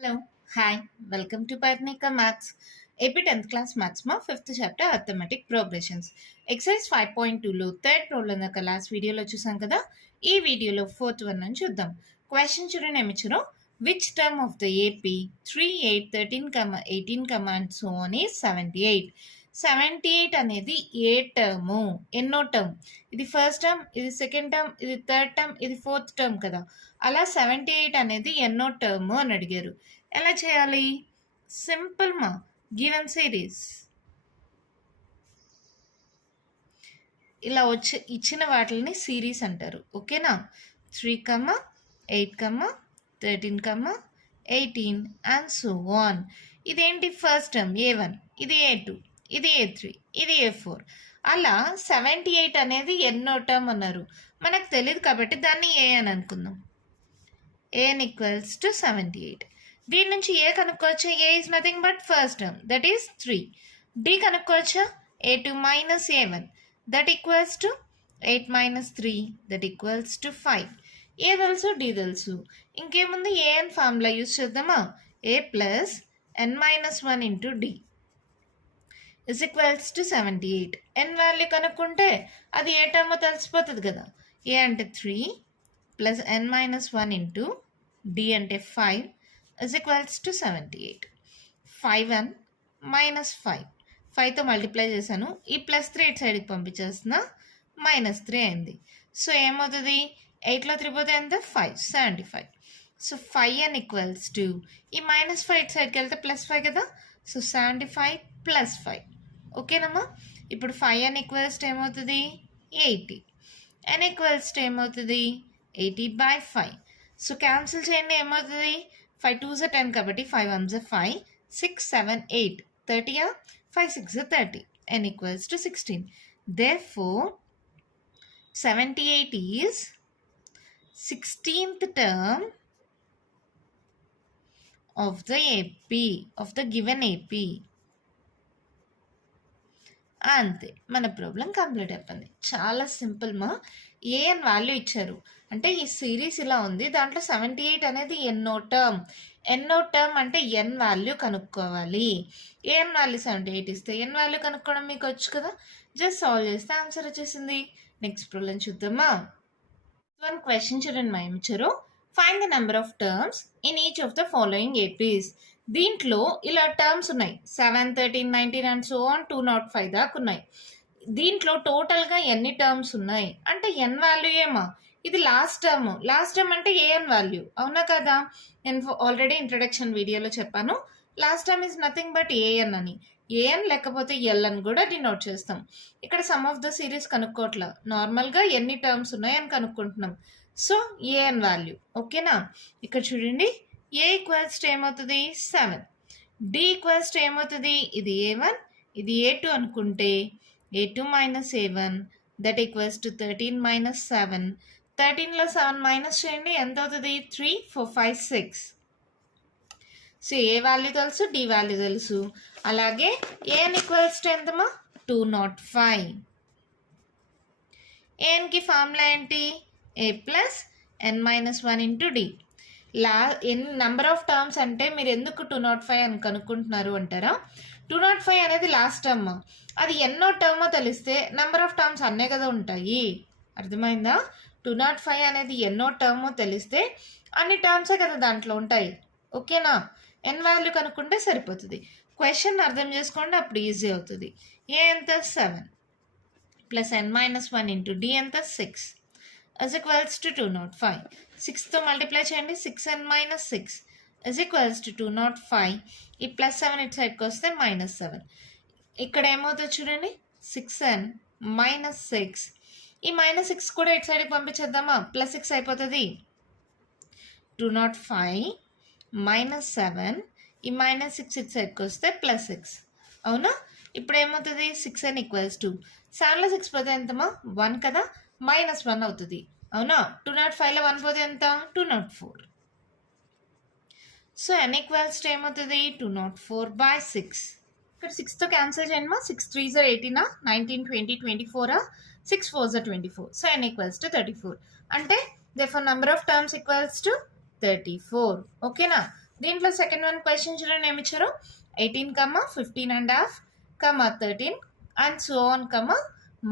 Hello, hi, welcome to Partnika Maths. AP 10th class maths ma 5th chapter arithmetic progressions. Exercise 5.2లో third problem దాకా last వీడియోలో చూసాం కదా. ఈ వీడియోలో ఫోర్త్ వన్ అని చూద్దాం. క్వశ్చన్ చూడండి ఏమిచ్చారో, which term of the AP 3, 8, 13, 18 and so on is 78. 78 అనేది ఏ టర్ము, ఎన్నో టర్మ్? ఇది ఫస్ట్ టర్మ్, ఇది సెకండ్ టర్మ్, ఇది థర్డ్ టర్మ్, ఇది ఫోర్త్ టర్మ్ కదా. అలా 78 అనేది ఎన్నో టర్ము అని అడిగారు. ఎలా చేయాలి? సింపుల్ మా, గివెన్ సిరీస్ ఇలా ఇచ్చిన వాటిని సిరీస్ అంటారు. ఓకేనా? 3, 8, 13, 18 అండ్ సో ఆన్. ఇదేంటి? ఫస్ట్ టర్మ్ A1, ఇది A2, ఇది A3, ఇది A4. అలా 78 అనేది ఎన్నో టర్మ్ అన్నారు. మనకు తెలియదు కాబట్టి దాన్ని ఏ అని అనుకుందాం. an equals to 78. దీని నుంచి ఏ కనుక్కోవచ్చా? A is nothing but first term, that is 3. D కనుక్కోవచ్చా? A2 minus A1, that equals to 8 minus 3, that equals to 5. A తెలుసు, డి తెలుసు. ఇంకేముంది? ఏఎన్ ఫార్ములా యూజ్ చేద్దామా? A plus n minus 1 into d is equals to 78. N value కనుక్కుంటే అది ఏ టర్మో తెలిసిపోతుంది కదా. ఏ అంటే 3 plus n minus 1 into d అంటే 5 is equals to 78. 5n minus 5, 5తో మల్టిప్లై చేశాను. ఈ ప్లస్ 3 ఇటు సైడ్కి పంపించేస్తున్నా, మైనస్ 3 అయింది. సో ఏమవుతుంది? 8లో 3 పోతే ఎంత? 5, 75. సో 5n ఈక్వల్స్ టు, ఈ మైనస్ 5 ఇటు సైడ్కి వెళ్తే ప్లస్ 5 కదా. So 75 plus 5. ఓకేనమ్మా? ఇప్పుడు 5n ఈక్వల్స్ టు ఏమవుతుంది? 80. n ఈక్వల్స్ టు ఏమవుతుంది? 80/5. సో క్యాన్సిల్ చేయండి, ఏమవుతుంది? 5 2s 10 కాబట్టి 5 1s 5, 6 7 8, 30, 5 6 30. n equals to 16. Therefore 78 is 16th term of the AP, of the given AP. అంతే, మన ప్రాబ్లం కంప్లీట్ అయిపోయింది. చాలా సింపుల్ మా. ఏఎన్ వాల్యూ ఇచ్చారు అంటే ఈ సిరీస్ ఇలా ఉంది, దాంట్లో 78 అనేది ఎన్నో టర్మ్. ఎన్నో టర్మ్ అంటే ఎన్ వాల్యూ కనుక్కోవాలి. ఏఎన్ వాల్యూ 78 ఇస్తే ఎన్ వాల్యూ కనుక్కోవడం మీకు వచ్చు కదా. జస్ట్ సాల్వ్ చేస్తే ఆన్సర్ వచ్చేసింది. నెక్స్ట్ ప్రాబ్లం చూద్దామా. వన్ క్వశ్చన్ చూడండి మా ఏమిచ్చారు. Find the number of terms in each of the following APs. దీంట్లో ఇలా టర్మ్స్ ఉన్నాయి, 7, 13, 19 అండ్ సో ఆన్ 205 దాకా ఉన్నాయి. దీంట్లో టోటల్గా ఎన్ని టర్మ్స్ ఉన్నాయి అంటే ఎన్ వాల్యూ ఏమా? ఇది లాస్ట్ టర్మ్. లాస్ట్ టర్మ్ అంటే ఏఎన్ వాల్యూ, అవునా కదా? నేను ఆల్రెడీ ఇంట్రడక్షన్ వీడియోలో చెప్పాను, last term is nothing but a n అని. ఏఎన్ లేకపోతే ఎల్ అని కూడా డినోట్ చేస్తాం. ఇక్కడ సమ్ ఆఫ్ ద సిరీస్ కనుక్కోవట్లా, నార్మల్గా ఎన్ని టర్మ్స్ ఉన్నాయని కనుక్కుంటున్నాం. So AN value. ఓకేనా? ఇక్కడ చూడండి, ఏ ఈక్వల్స్ టు ఏమవుతుంది? 7. డి ఈక్వల్స్ టు ఏమవుతుంది? ఇది A1, ఇది A2 అనుకుంటే A2 minus A1, that equals to 13 minus 7. 13లో 7 మైనస్ చేయండి, ఎంత అవుతుంది? 3 4 5 6. సో ఏ వాల్యూ తెలుసు, డి వాల్యూ తెలుసు. అలాగే ఏఎన్ ఈక్వల్స్ టు ఎంతమా? 205. ఏఎన్కి ఫార్ములా ఏంటి? A plus n minus 1 into d. Number of terms అంటే మీరు ఎందుకు 205 అని కనుక్కుంటున్నారు అంటారా? 205 అనేది లాస్ట్ టర్మ్, అది ఎన్నో టర్మో తెలిస్తే నెంబర్ ఆఫ్ టర్మ్స్ అన్నే కదా ఉంటాయి. అర్థమైందా? 205 అనేది ఎన్నో టర్మో తెలిస్తే అన్ని టర్మ్సే కదా దాంట్లో ఉంటాయి. ఓకేనా? ఎన్ వాల్యూ కనుక్కుంటే సరిపోతుంది. క్వశ్చన్ అర్థం చేసుకోండి, అప్పుడు ఈజీ అవుతుంది. ఏ ఎంత? 7 plus n minus 1 into d ఎంత? 6 is equals to 205. 6తో మల్టిప్లై చేయండి, 6n minus 6 is equals to 205. ఈ ప్లస్ 7 ఇటు సైడ్కి వస్తే మైనస్ 7. ఇక్కడ ఏమవుతుంది చూడండి, 6n మైనస్ 6. ఈ మైనస్ 6 కూడా ఇటు సైడ్కి పంపించేద్దామా? ప్లస్ 6 అయిపోతుంది. 205 మైనస్ 7, ఈ మైనస్ 6 ఇటు సైడ్కి వస్తే ప్లస్ 6. అవునా? ఇప్పుడు ఏమవుతుంది? 6n ఈక్వల్స్ టు 7లో 6 పోతే ఎంతమా? 1 కదా, మైనస్ 1 అవుతుంది. అవునా? 205లో 1 పోతే ఎంత? 204. సో n ఈక్వల్స్ టు ఏమవుతుంది? 204/6. ఇక్కడ 6తో క్యాన్సిల్ చేయండి మా. 6 3s 18, 19 20 24, 6 4s 24. So n equals to 34. అంటే therefore number of terms equals to 34. ఓకేనా? దీంట్లో సెకండ్ వన్ క్వశ్చన్ చూడండి ఏమి ఇచ్చారు, 18, 15.5, 13 and so on,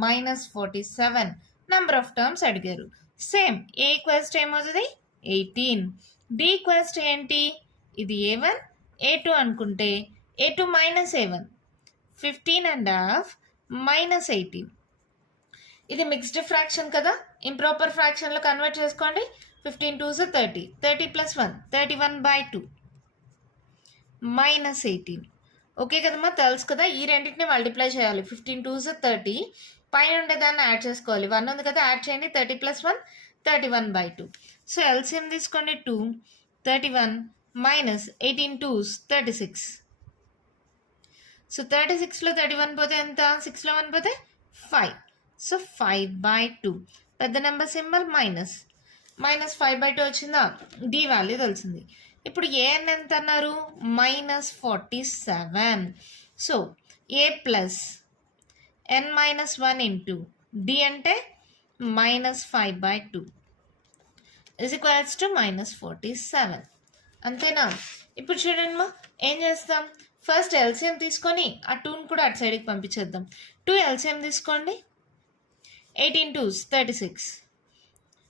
-47 number of terms అడిగారు. సేమ్ ఏ ఈక్వల్స్ టు ఏమవుతుంది 18, డి ఈక్వల్స్ టు ఏంటి, ఇది A1 A2 అనుకుంటే A2 -A1, 15.5 -18. ఇది మిక్స్డ్ ఫ్రాక్షన్ కదా, ఇంప్రాపర్ ఫ్రాక్షన్లో కన్వర్ట్ చేసుకోండి. 15 2s 30, 30 + 1 31/2 -18. ఓకే కదమ్మా, తెలుసు కదా. ఈ రెండింటిని మల్టిప్లై చేయాలి. 15 2s 30, పైన ఉండేదాన్ని యాడ్ చేసుకోవాలి. 1 ఉంది కదా, యాడ్ చేయండి. 30 + 1 31/2. సో ఎల్సిఎం తీసుకోండి 2, 31 - 18 2s 36. సో 36లో 31 పోతే ఎంత, 6లో 1 పోతే 5. సో 5/2. పెద్ద నెంబర్ సింబల్ -5/2 వచ్చిందా. డి వాల్యూ తెలిసింది. ఇప్పుడు ఏఎన్ ఎంత అన్నారు, -47. సో ఏ ప్లస్ n - 1 ఇంటూ డి అంటే -5/2 -47. అంతేనా. ఇప్పుడు చూడండి మా, ఏం చేస్తాం, ఫస్ట్ ఎల్సిఎం తీసుకొని ఆ 2ని కూడా అటు సైడ్కి పంపించేద్దాం. 2 ఎల్సిఎం తీసుకోండి, 18 2s 36.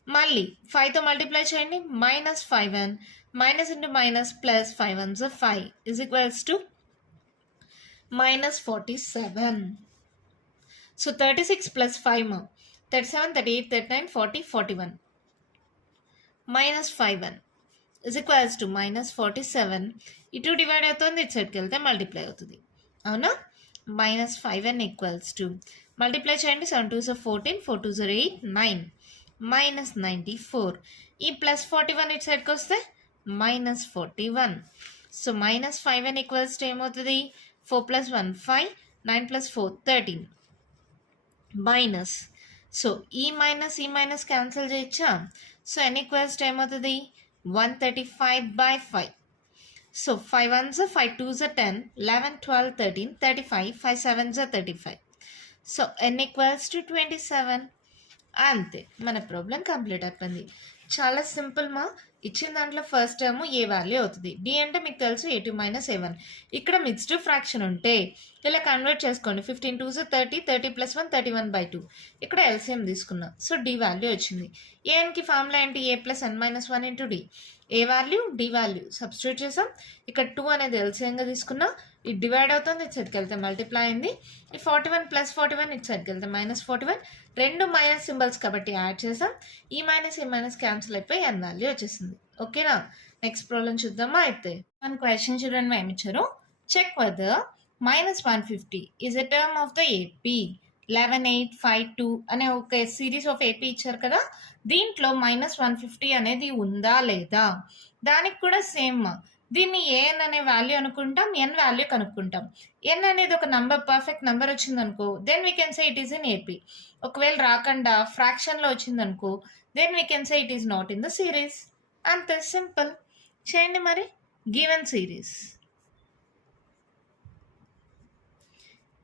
మళ్ళీ 5తో మల్టిప్లై చేయండి, -5n minus into minus plus 5 1s 5 -47. So 36 + 5 37 38 39 40 41 -5n -47. ఇటు డివైడ్ అవుతుంది, ఇటు సైడ్కి వెళ్తే మల్టిప్లై అవుతుంది. అవునా, -5n మల్టిప్లై చేయండి. 7 2s 14, 4 2s 8 9 -94. ఈ +41 ఇటు సైడ్కి వస్తే -41. సో -5n ఏమవుతుంది, 4 + 1 5, 9 + 4 13 మైనస్. సో ఈ మైనస్ క్యాన్సిల్ చేయొచ్చా. సో n ఏమవుతుంది 135/5. So 5 1s 5 2s 10 11 12 13 35 5 7s 35. So n = 27. అంతే, మన ప్రాబ్లం కంప్లీట్ అయిపోయింది. చాలా సింపుల్ మా. ఇచ్చిన దాంట్లో ఫస్ట్ టర్మ్ ఏ వాల్యూ అవుతుంది, డి అంటే మీకు తెలుసు A2 - A1. ఇక్కడ మిక్స్డ్ ఫ్రాక్షన్ ఉంటే ఇలా కన్వర్ట్ చేసుకోండి. 15 2s 30, 30 + 1 31/2. ఇక్కడ ఎల్సిఎం తీసుకున్నాం. సో డి వాల్యూ వచ్చింది. ఏఎన్కి ఫార్ములా ఏంటి, A + n - 1 into d. A value d value substitute చేసాం. ఇక్కడ 2 అనేది ఎల్సిఎంగా తీసుకున్నా, ఇది డివైడ్ అవుతుంది, ఇటు సైడ్కి వెళ్తే మల్టిప్లై అయింది. ఈ 41 + 41 ఇటు సైడ్కి వెళ్తే -41. రెండు మైనస్ సింబల్స్ కాబట్టి యాడ్ చేసాం. ఈ మైనస్ క్యాన్సిల్ అయిపోయి n వాల్యూ వచ్చేసింది. ఓకేనా, నెక్స్ట్ ప్రాబ్లం చూద్దామా. అయితే మన క్వశ్చన్ చూడండి ఏమి ఇచ్చారు, check whether -150 is a term of the AP. 11 8 5 2 అనే ఒక సిరీస్ ఆఫ్ ఏపీ ఇచ్చారు కదా, దీంట్లో -150 అనేది ఉందా లేదా. దానికి కూడా సేమ్, దీన్ని ఏఎన్ అనే వాల్యూ అనుకుంటాం, ఎన్ వాల్యూ కనుక్కుంటాం. ఎన్ అనేది ఒక నంబర్, పర్ఫెక్ట్ నెంబర్ వచ్చిందనుకో, then we can say it is in AP. ఒకవేళ రాకుండా ఫ్రాక్షన్లో వచ్చిందనుకో, then we can say it is not in the series. అంతే, సింపుల్. చేయండి మరి. Given series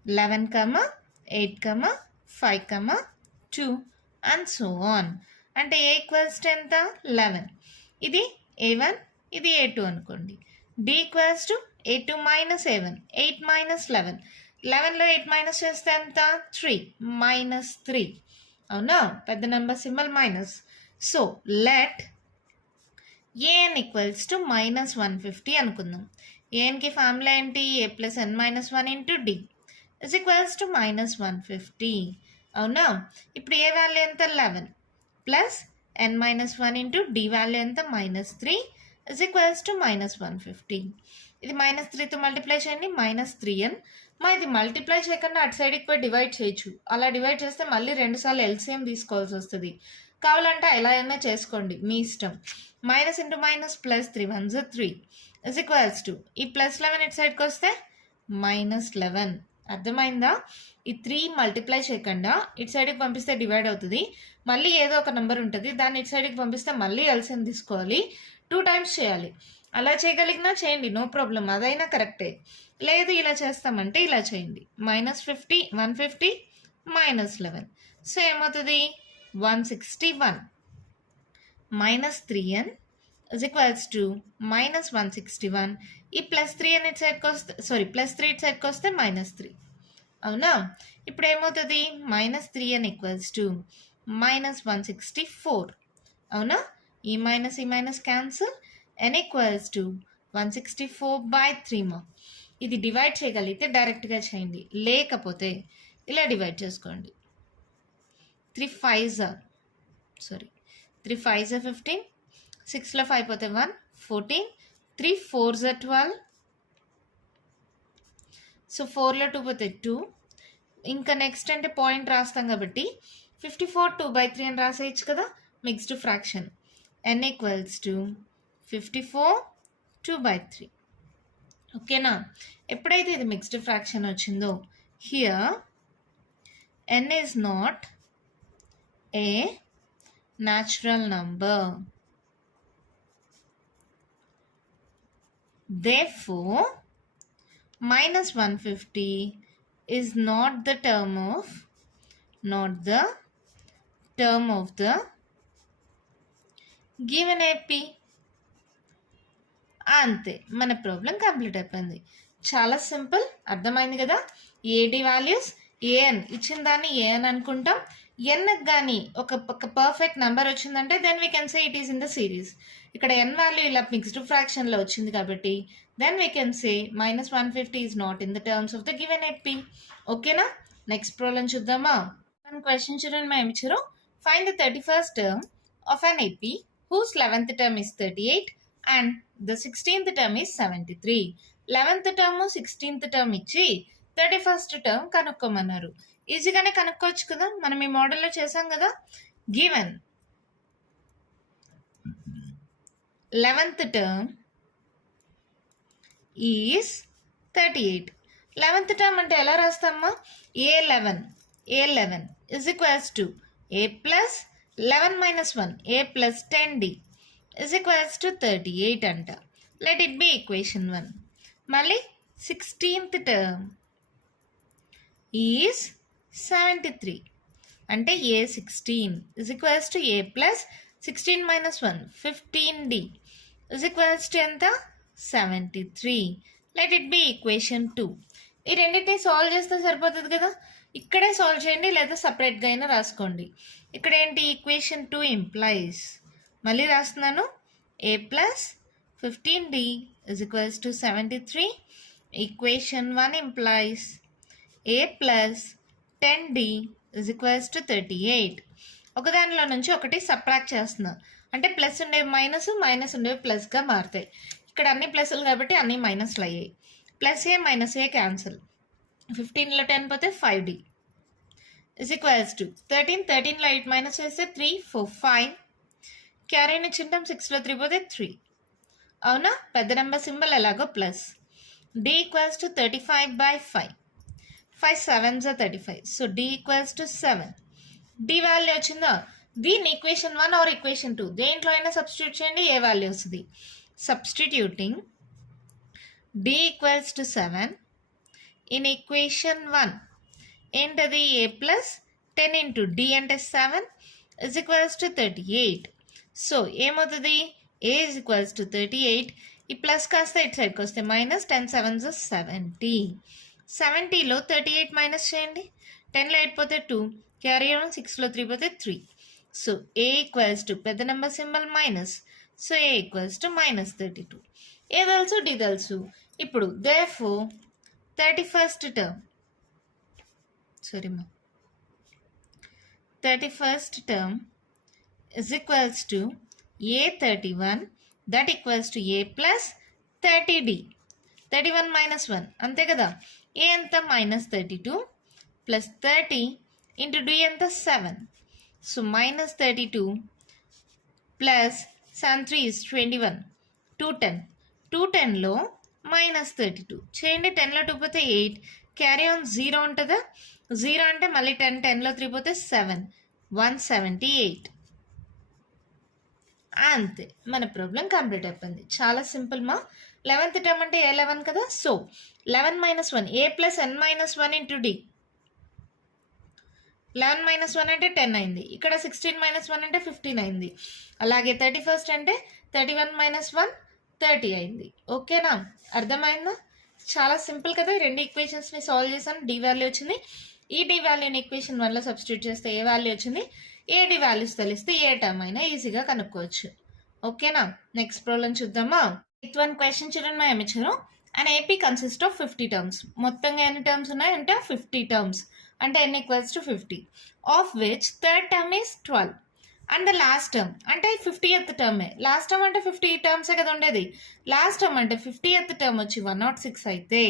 11, 8, 5, 2 and so on. అంటే ఏ ఈక్వల్స్ టు ఎంత 11. ఇది A1, ఇది A2 అనుకోండి. D equals to A2 - A1, 8 - 11. 11లో 8 మైనస్ చేస్తే ఎంత 3 -3. అవునా, పెద్ద number symbol minus. So let A N equals to -150 అనుకుందాం. ఏఎన్కి ఫార్ములా ఏంటి, A + n - 1 ఇంటూ డి = -150. అవునా, ఇప్పుడు ఏ వాల్యూ ఎంత 11 plus n - 1 into D value ఎంత -3 -150. ఇది -3తో మల్టిప్లై చేయండి, -3n. ఇది మల్టిప్లై చేయకుండా అటు సైడ్కి పోయి డివైడ్ చేయొచ్చు. అలా డివైడ్ చేస్తే మళ్ళీ 2 సార్లు ఎల్సిఎం తీసుకోవాల్సి వస్తుంది. కావాలంటే ఎలా అయినా చేసుకోండి, మీ ఇష్టం. Minus into minus plus 3 1s 3 ఈ +11 ఇటు సైడ్కి వస్తే -11. అర్థమైందా. ఈ 3 మల్టిప్లై చేయకుండా ఇటు సైడ్కి పంపిస్తే డివైడ్ అవుతుంది. మళ్ళీ ఏదో ఒక నెంబర్ ఉంటుంది, దాన్ని ఇటు సైడ్కి పంపిస్తే మళ్ళీ ఎల్సిఎం తీసుకోవాలి, 2 టైమ్స్ చేయాలి. అలా చేయగలిగినా చేయండి, నో ప్రాబ్లం, అదైనా కరెక్టే. లేదు ఇలా చేస్తామంటే ఇలా చేయండి, -50 150 -11. సో ఏమవుతుంది 161 -3n ఇజ్ ఈక్వల్స్ టు -161. ఈ +3 అనే సైడ్కి వస్తే +3 ఇటు సైడ్కి వస్తే -3. అవునా? ఇప్పుడు ఏమవుతుంది? -3 అని ఈక్వల్స్ టు -164. అవునా? ఈ minus cancel. n equals to 164/3 మా. ఇది డివైడ్ చేయగలిగితే డైరెక్ట్గా చేయండి, లేకపోతే ఇలా డివైడ్ చేసుకోండి. 3 5s 15, 6లో 5 పోతే 1 14, 3 4s 12. సో 4లో 2 పోతే 2. ఇంకా నెక్స్ట్ అంటే పాయింట్ రాస్తాం కాబట్టి 54 2/3 అని రాసేయచ్చు కదా, mixed fraction. n equals to 54 2/3. ఓకేనా? ఎప్పుడైతే ఇది మిక్స్డ్ ఫ్రాక్షన్ వచ్చిందో, here n is not a natural number. Therefore, -150 is not the term of the given AP. అంతే, మన ప్రాబ్లం కంప్లీట్ అయిపోయింది. చాలా సింపుల్, అర్థమైంది కదా? ఏడి వాల్యూస్ ఏఎన్ ఇచ్చిన దాన్ని ఏఎన్ అనుకుంటాం. ఎన్కి కానీ ఒక పర్ఫెక్ట్ నెంబర్ వచ్చిందంటే then we can say it is in the series. ఇక్కడ ఎన్ వాల్యూ ఇలా మిక్స్డ్ ఫ్రాక్షన్లో వచ్చింది కాబట్టి then we can say -150 is not in the terms of the given AP. ఓకేనా? నెక్స్ట్ ప్రాబ్లం చూద్దామా? మన క్వశ్చన్ చూడండి, మేము ఇచ్చారు. Find the 31st term of an AP whose 11th term is 38 and the 16th term is 73. 11th term 16th term ఇచ్చి 31st term కనుక్కోమన్నారు. ఈజీగానే కనుక్కోవచ్చు కదా, మనం ఈ మోడల్లో చేసాం కదా. Given 11th term is 38. 11th term అంటే ఎలా రాస్తామా? A11 is equals to A plus 11 - 1 A plus 10D is equals to 38 అంట. Let it be equation 1. మళ్ళీ 16th టర్మ్ ఈజ్ 73 అంటే A16 is equals to A plus 16 - 1 15D is equals to ఎంత? 73. Let it be equation 2. ఈ రెండింటిని solve చేస్తే సరిపోతుంది కదా. ఇక్కడే సాల్వ్ చేయండి లేదా సపరేట్గా అయినా రాసుకోండి. ఇక్కడ ఏంటి? ఈక్వేషన్ 2 ఇంప్లైస్, మళ్ళీ రాస్తున్నాను, A plus 15D is equals to 73. Equation 1 implies A plus 10D is equals to 38. ఒకదానిలో నుంచి ఒకటి సబ్ట్రాక్ట్ చేస్తున్నాం అంటే ప్లస్ ఉండేవి మైనస్, మైనస్ ఉండేవి ప్లస్గా మారుతాయి. ఇక్కడ అన్ని ప్లస్లు కాబట్టి అన్ని మైనస్లు అయ్యాయి. +A - A cancel. 15లో 10 పోతే 5D is equals to 13. 13లో 8 minus చేస్తే 3 4 5. క్యారీని చింటాం, 6లో 3 పోతే 3. అవునా? పెద్ద నెంబర్ సింబల్ ఎలాగో plus. D equals to 35/5. 5 7s 35. So D equals to 7. D value వచ్చిందా? దీన్ని ఈక్వేషన్ 1 ఆర్ ఈక్వేషన్ 2 దేంట్లో అయినా సబ్స్టిట్యూట్ చేయండి, ఏ వాల్యూ వస్తుంది. Substituting D equals to 7 in equation 1 ఏంటది? A ప్లస్ 10 ఇంటూ D అంటే 7 ఇజ్ ఈక్వల్స్ టు 38. సో ఏమవుతుంది? A is equals to 38. ఈ ప్లస్ కాస్త ఇటు సైడ్కి వస్తే మైనస్, 10 7s 70. 70లో 38 మైనస్ చేయండి, 10లో 8 పోతే 2, క్యారీ ఆన్ 6లో 3 పోతే 3. సో A ఈక్వల్స్ టు పెద్ద number symbol minus, so A equals to -32. ఏ తెలుసు? D తెలుసు. ఇప్పుడు therefore 31st term 31st term is equals to A31 that equals to A plus 30D. 31 minus 1 అంతే కదా. A ఎంత? -32 plus 30 into D ఎంత? 7. So -32 plus 7 3 is 21. 210. 210లో -32 చేయండి. 10లో 2 పోతే 8, carry on 0 ఉంటుందా? 0 అంటే మళ్ళీ 10, 10లో 3 పోతే 7, 178. అంతే, మన ప్రాబ్లం కంప్లీట్ అయిపోయింది. చాలా సింపుల్ మా. 11th టర్మ్ అంటే A11 కదా. So 11 - 1 A plus n - 1 into D 11 minus 1 అంటే 10 అయింది. ఇక్కడ 16 మైనస్ 1 అంటే 15 అయింది. అలాగే 31st అంటే 31 మైనస్ 1 30 అయింది. ఓకేనా, అర్థమైందా? చాలా సింపుల్ కదా. ఈ రెండు ఈక్వేషన్స్ని సాల్వ్ చేశాను. డి వాల్యూ వచ్చింది. ఈ డి వాల్యూని ఈక్వేషన్ 1లో సబ్స్టిట్యూట్ చేస్తే ఏ వాల్యూ వచ్చింది, ఏ డి వాల్యూస్ తెలిస్తే ఏ టర్మ్ అయినా ఈజీగా కనుక్కోవచ్చు. ఓకేనా, నెక్స్ట్ ప్రాబ్లం చూద్దామా. విత్ వన్ క్వశ్చన్ చూడండి, మా ఏమిచ్చారు. And AP consist of 50 terms. మొత్తంగా ఎన్ని టర్మ్స్ ఉన్నాయంటే 50 టర్మ్స్. అంటే n equals to 50, of which third term is 12 and the last term అంటే 50th టర్మే. లాస్ట్ టర్మ్ అంటే 50 టర్మ్సే కదా ఉండేది. లాస్ట్ టర్మ్ అంటే 50th టర్మ్ వచ్చి 106 అయితే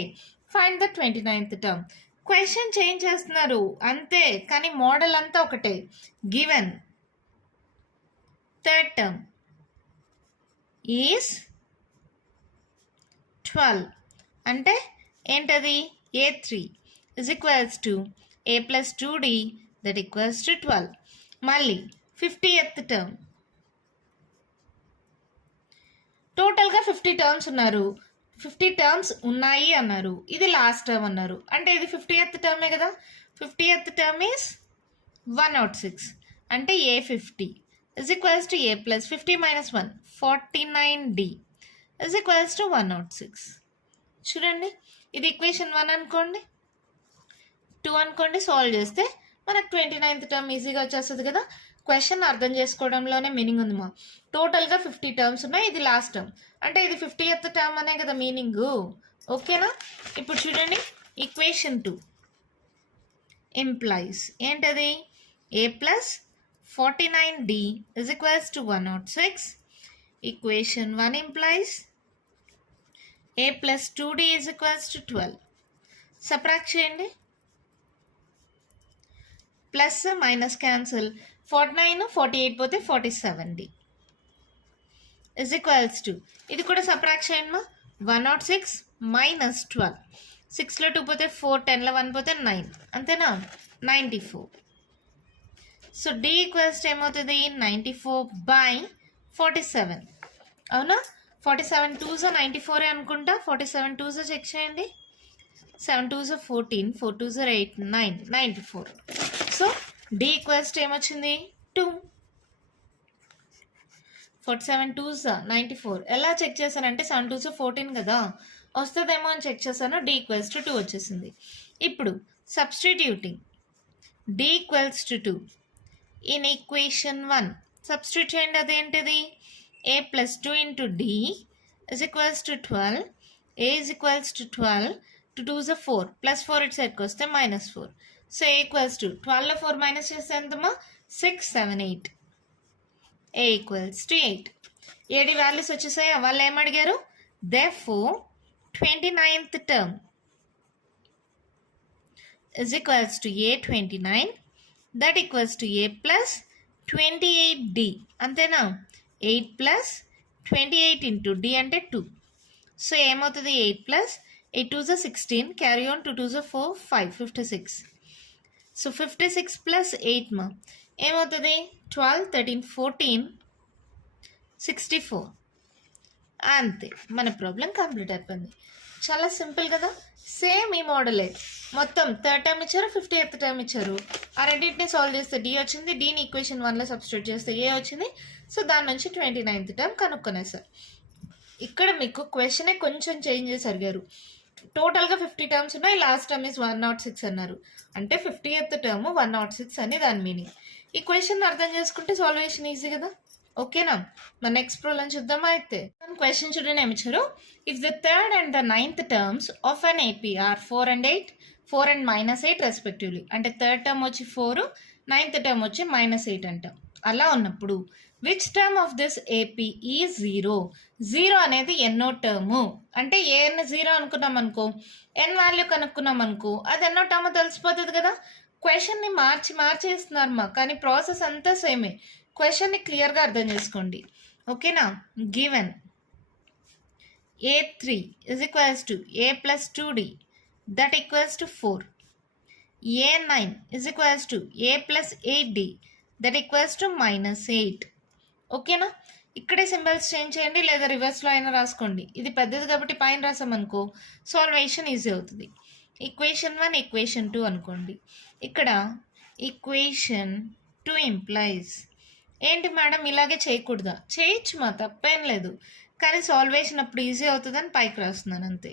find the 29th term. Question change చేస్తున్నారు అంతే, కానీ మోడల్ అంతా ఒకటే. గివెన్ థర్డ్ టర్మ్ ఈస్ 12 అంటే ఏంటది, a3 is equals to a plus 2d that equals to 12. మళ్ళీ 50th టర్మ్. టోటల్గా 50 టర్మ్స్ ఉన్నారు, 50 టర్మ్స్ ఉన్నాయి అన్నారు. ఇది లాస్ట్ టర్మ్ అన్నారు, అంటే ఇది 50th టర్మే కదా. 50th టర్మ్ ఈస్ 106 అంటే a50 is equals to a plus 50 minus 1 49d is equals to 106. చూడండి, ఇది ఈక్వేషన్ 1 అనుకోండి, 2 అనుకోండి. సాల్వ్ చేస్తే మనకు 29th టర్మ్ ఈజీగా వచ్చేస్తుంది కదా. క్వశ్చన్ అర్థం చేసుకోవడంలోనే మీనింగ్ ఉంది మా. టోటల్గా 50 టర్మ్స్ ఉన్నాయి, ఇది లాస్ట్ టర్మ్ అంటే ఇది 50th టర్మ్ అనే కదా మీనింగ్. ఓకేనా, ఇప్పుడు చూడండి ఈక్వేషన్ 2 ఇంప్లైస్ ఏంటది, a plus 49d is equals to 106. Equation 1 implies a plus 2d is equals to 12. Subtract చేయండి, ప్లస్ మైనస్ క్యాన్సిల్. 49 48 పోతే 47d is equals to, ఇది కూడా సబ్ట్రాక్ట్ చేయండి మా. 106 మైనస్ 12, 6లో 2 పోతే 4, 10లో 1 పోతే 9, అంతేనా, 94. సో డి ఈక్వల్స్ ఏమవుతుంది, 94/47. అవునా, 47 2s 94 అనుకుంటా. 47 2s చెక్ చేయండి. 7 2s 14, 4 2s 8, 9, 94. So D equals ఏమొచ్చింది, 2. 47 2s 94. ఎలా చెక్ చేశానంటే 7 2s 14 కదా, వస్తుందేమో అని చెక్ చేశాను. డి ఈక్వల్స్ 2 వచ్చేసింది. ఇప్పుడు substituting D equals 2 in equation 1 substitute చేయండి. అదేంటిది, a plus 2 into d is equals to 12. a is equals to 12. 2 2s 4 plus 4 ఇటు సైడ్కి వస్తే minus 4. So a equals to 12లో 4 minus చేస్తే ఎంతమా, 6 7 8. a equals to 8. AD values వచ్చేసాయి. వాళ్ళు ఏమడిగారు, therefore 29th term is equals to a 29 that equals to a plus 28d. అంతేనా, 8 plus 28 into d అంటే 2. So ఏమవుతుంది, 8 plus 8 2s 16, carry on 2 2s 4 5 56. So 56 plus 8 మా ఏమవుతుంది, 12 13 14 64. అంతే, మన ప్రాబ్లం కంప్లీట్ అయిపోయింది. చాలా సింపుల్ కదా. సేమ్ ఈ మోడలే, మొత్తం థర్డ్ టర్మ్ ఇచ్చారు, 50th టర్మ్ ఇచ్చారు. ఆ రెండింటిని సాల్వ్ చేస్తే డి వచ్చింది, డీని ఈక్వేషన్ 1లో సబ్స్టిట్యూట్ చేస్తే ఏ వచ్చింది. సో దాని నుంచి 29th టర్మ్ కనుక్కునేసారు. ఇక్కడ మీకు క్వశ్చనే కొంచెం చేంజ్ చేసి అడిగారు. టోటల్గా 50 టర్మ్స్ ఉన్నాయి, లాస్ట్ టర్మ్ ఇస్ 106 అన్నారు, అంటే 50th టర్మ్ 106 అని దాని మీనింగ్. ఈ క్వశ్చన్ అర్థం చేసుకుంటే సాల్వేషన్ ఈజీ కదా. ఓకేనా, మన నెక్స్ట్ ప్రాబ్లం చూద్దామా. అయితే క్వశ్చన్ చూడండి ఏమిచ్చారు. If the third and the 9th terms of an AP are 4 and 8, 4 and -8 respectively. అంటే థర్డ్ టర్మ్ వచ్చి 4, 9th టర్మ్ వచ్చి -8 అంటాం. అలా ఉన్నప్పుడు which term of this AP ఈ 0. 0 అనేది ఎన్నో టర్ము, అంటే ఏఎన్ 0 అనుకున్నాం అనుకో, ఎన్ వాల్యూ కనుక్కున్నాం అనుకో, అది ఎన్నో టర్మ్ తెలిసిపోతుంది కదా. క్వశ్చన్ని మార్చేస్తున్నారు మా, కానీ ప్రాసెస్ అంతా సేమే. క్వశ్చన్ని క్లియర్గా అర్థం చేసుకోండి. ఓకేనా, given a3 is equals to a plus 2d that equals to 4. a9 is equals to a plus 8d that equals to -8. ఓకేనా, ఇక్కడే సింబల్స్ చేంజ్ చేయండి, లేదా రివర్స్లో అయినా రాసుకోండి. ఇది పెద్దది కాబట్టి పైన రాసామనుకో సాల్వేషన్ ఈజీ అవుతుంది. ఈక్వేషన్ 1 ఈక్వేషన్ 2 అనుకోండి. ఇక్కడ ఈక్వేషన్ 2 ఇంప్లైస్. ఏంటి మేడం ఇలాగే చేయకూడదా? చేయొచ్చు మా, తప్పేం లేదు. కానీ సాల్వ్ చేసినప్పుడు ఈజీ అవుతుందని పైకి రాస్తున్నాను అంతే.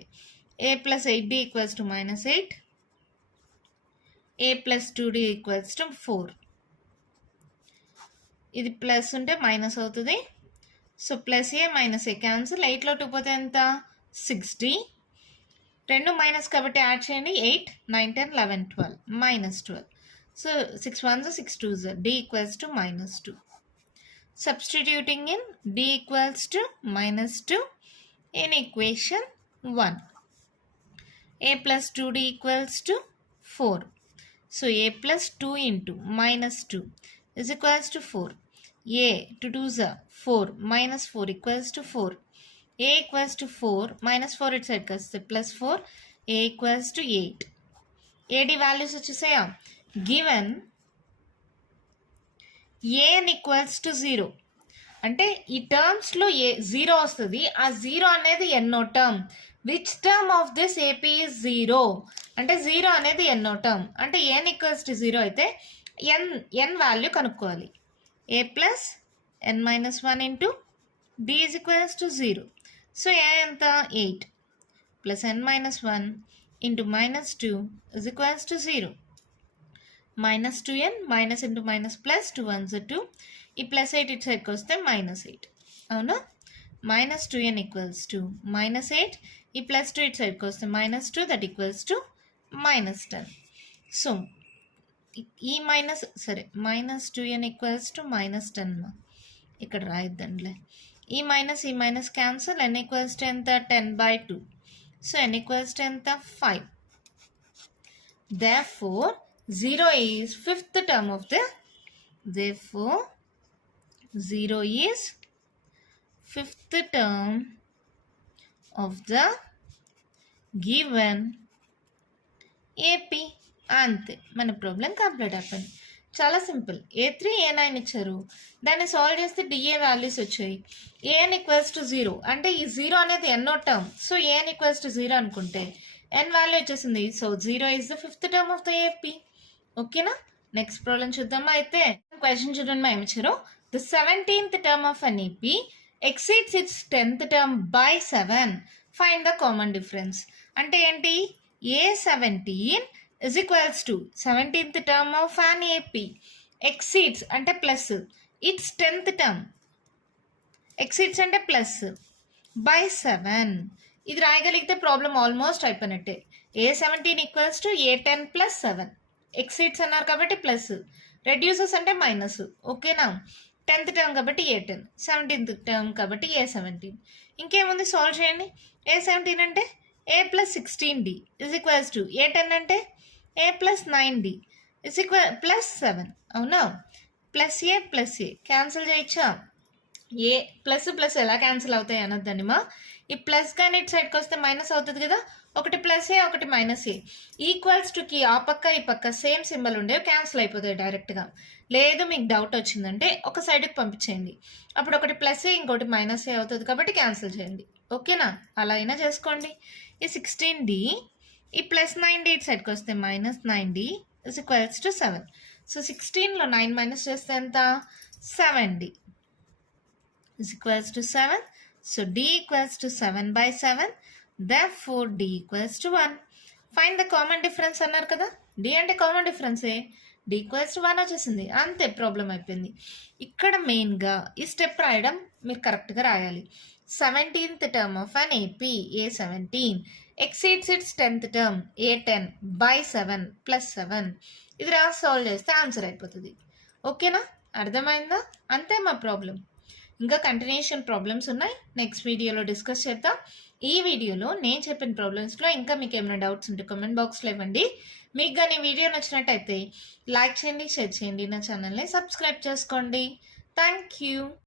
a + 8d = -8, a + 2d = 4. ఇది ప్లస్ ఉంటే మైనస్ అవుతుంది. సో ప్లస్ ఏ మైనస్ ఏ క్యాన్సిల్. 8లో 2 పోతే ఎంత? 6d. 2 మైనస్ కాబట్టి యాడ్ చేయండి. 8, 9, 10, 11, 12 -12. So 6 1s 6 2s, d = -2. Substituting in d = -2 in equation 1. a + 2d = 4. So a + 2 into -2 is equals to 4. a 2 2s are 4 -4 = 4. a = 4 -4 ఇటు సైడ్కి వస్తే +4. a = 8. ad వాల్యూస్ వచ్చేసాయా? Given an = 0 అంటే ఈ టర్మ్స్లో ఏ 0 వస్తుంది. ఆ 0 అనేది ఎన్నో term? Which term of this AP is 0 అంటే 0 అనేది ఎన్నో టర్మ్ అంటే n = 0 అయితే n వాల్యూ కనుక్కోవాలి. a + n-1 into d = 0. So a ఎంత? 8 + n-1 into -2 = 0. -2n minus into minus plus 2 1s 2. ఈ +8 ఇటు సైడ్కి వస్తే -8 అవునా? -2n = -8. ఈ +2 ఇటు సైడ్కి వస్తే -2 దట్ ఈక్వల్స్ టు -10. సో ఈ -2n = -10 ఇక్కడ రాయిద్దండిలే. ఈ మైనస్ క్యాన్సల్. n = ఎంత? 10/2. సో n = ఎంత? 5. Therefore 0 is fifth term of the fifth term of the given AP. అంతే, మన ప్రాబ్లం కంప్లీట్ అయిపోయింది. చాలా సింపుల్. A3 A9 ఇచ్చారు, దాన్ని సాల్వ్ చేస్తే DA వాల్యూస్ వచ్చాయి. an = 0 అంటే ఈ 0 అనేది ఎన్నో టర్మ్. సో an = 0 అనుకుంటే n వాల్యూ వచ్చేసింది. So 0 is the fifth term of the AP. ఓకేనా? నెక్స్ట్ ప్రాబ్లం చూద్దామా? అయితే క్వశ్చన్ చూడండి మా ఏమిచ్చారు. The 17th term of an AP exceeds its 10th term by 7. Find the common difference. అంటే ఏంటి? A17 is equals to 17th term of an AP exceeds అంటే plus its 10th term. exceeds అంటే plus by 7. ఇది రాయగలిగితే problem almost అయిపోయినట్టే. A17 = A10 + 7. Exceeds అన్నారు కాబట్టి plus, reduces అంటే minus. ఓకేనా? 10th టర్మ్ కాబట్టి A10, 17th టర్మ్ కాబట్టి A17. ఇంకేముంది? సాల్వ్ చేయండి. A17 అంటే a + 16d = A10 అంటే a + 9d +7. అవునా? +a క్యాన్సిల్ చేయొచ్చా? ఏ ప్లస్ ఎలా క్యాన్సిల్ అవుతాయి అనొద్దండి మా. ఈ ప్లస్ కానీ ఇటు సైడ్కి వస్తే మైనస్ అవుతుంది కదా. ఒకటి +a ఒకటి -a ఈక్వల్స్ టుకి ఆ పక్క ఈ పక్క సేమ్ సింబల్ ఉండేవి క్యాన్సిల్ అయిపోతాయి డైరెక్ట్గా. లేదు మీకు డౌట్ వచ్చిందంటే ఒక సైడ్కి పంపించేయండి. అప్పుడు ఒకటి +a ఇంకోటి -a అవుతుంది కాబట్టి క్యాన్సిల్ చేయండి. ఓకేనా? అలా అయినా చేసుకోండి. ఈ 16d ఈ +9d ఇటు సైడ్కి వస్తే -9d = 7. సో 16లో 9 మైనస్ చేస్తే ఎంత? 7d = 7. So d = 7/7. Therefore d = 1. Find the common difference అన్నారు కదా. d అంటే కామన్ డిఫరెన్సే. d = 1 వచ్చేసింది. అంతే, ప్రాబ్లం అయిపోయింది. ఇక్కడ మెయిన్గా ఈ స్టెప్ రాయడం మీరు కరెక్ట్గా రాయాలి. 17th term of an AP A17 exceeds its 10th term A10 by 7 + 7. ఇది రాసి సాల్వ్ చేస్తే ఆన్సర్ అయిపోతుంది. ఓకేనా? అర్థమైందా? అంతే మా ప్రాబ్లం. ఇంకా కంటిన్యూషన్ ప్రాబ్లమ్స్ ఉన్నాయి, నెక్స్ట్ వీడియోలో డిస్కస్ చేద్దాం. ఈ వీడియోలో నేను చెప్పిన ప్రాబ్లమ్స్లో ఇంకా మీకు ఏమైనా డౌట్స్ ఉంటే కామెంట్ బాక్స్లో ఇవ్వండి. మీకు కానీ వీడియో నచ్చినట్టయితే లైక్ చేయండి, షేర్ చేయండి, నా ఛానల్ని సబ్స్క్రైబ్ చేసుకోండి. Thank you.